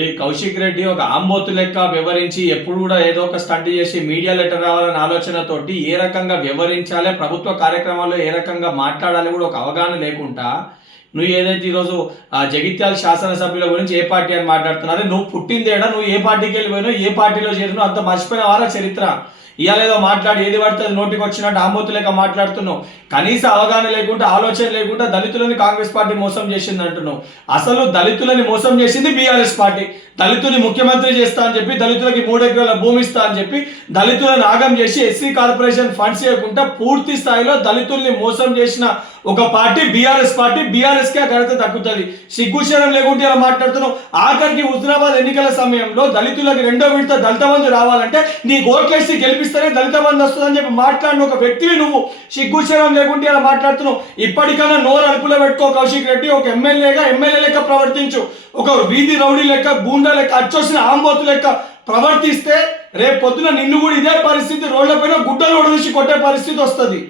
ఈ కౌశిక్ రెడ్డి ఒక ఆంబోతు లెక్క వ్యవహరించి ఎప్పుడు కూడా ఏదో ఒక స్టంట్ చేసి మీడియా లెటర్ రావాలనే ఆలోచనతోటి ఏ రకంగా వ్యవహరించాలి, ప్రభుత్వ కార్యక్రమాల్లో ఏ రకంగా మాట్లాడాలి కూడా ఒక అవగాహన లేకుండా నువ్వు ఏదైతే ఈరోజు జగిత్యాల శాసనసభ్యుల గురించి ఏ పార్టీ అని మాట్లాడుతున్నారో, నువ్వు పుట్టిందేడా, నువ్వు ఏ పార్టీకి వెళ్ళిపోయినావు, ఏ పార్టీలో చేరినావు అంత మర్చిపోయిన వారా చరిత్ర. ఇవాళ ఏదో మాట్లాడి ఏది పడితే నోటికి వచ్చినట్టు ఆంబోతు లేక మాట్లాడుతున్నావు. కనీస అవగాహన లేకుండా, ఆలోచన లేకుండా దళితులని కాంగ్రెస్ పార్టీ మోసం చేసింది అంటున్నావు. అసలు దళితులని మోసం చేసింది బీఆర్ఎస్ పార్టీ. దళితుని ముఖ్యమంత్రి చేస్తా అని చెప్పి, దళితులకి 3 ఎకరాల భూమి ఇస్తా అని చెప్పి దళితులను ఆగం చేసి ఎస్సీ కార్పొరేషన్ ఫండ్స్ చేయకుండా పూర్తి స్థాయిలో దళితుల్ని మోసం చేసిన ఒక పార్టీ బీఆర్ఎస్ పార్టీ. బీఆర్ఎస్ కే ఘనత దక్కుతుంది. సిగ్గుశరం లేకుంటే ఇలా మాట్లాడుతున్నావు. ఆఖరికి హుజరాబాద్ ఎన్నికల సమయంలో దళితులకు 2వ విడత దళిత బంధు రావాలంటే నీ ఓట్లేసి గెలిపిస్తేనే దళిత బంధు వస్తుందని చెప్పి మాట్లాడిన ఒక వ్యక్తివి నువ్వు. సిగ్గుశరం లేకుంటే ఇలా మాట్లాడుతున్నావు. ఇప్పటికైనా నోరు అదుపులో పెట్టుకో కౌశిక్ రెడ్డి. ఒక ఎమ్మెల్యే లెక్క ప్రవర్తించు. ఒక వీధి రౌడీ లెక్క, గూండా లెక్క, అచ్చొచ్చిన ఆంబోతు లెక్క ప్రవర్తిస్తే రేపు పొద్దున నిన్ను కూడా ఇదే పరిస్థితి, రోడ్ల పైన గుడ్డలు ఒడిసి కొట్టే పరిస్థితి వస్తుంది.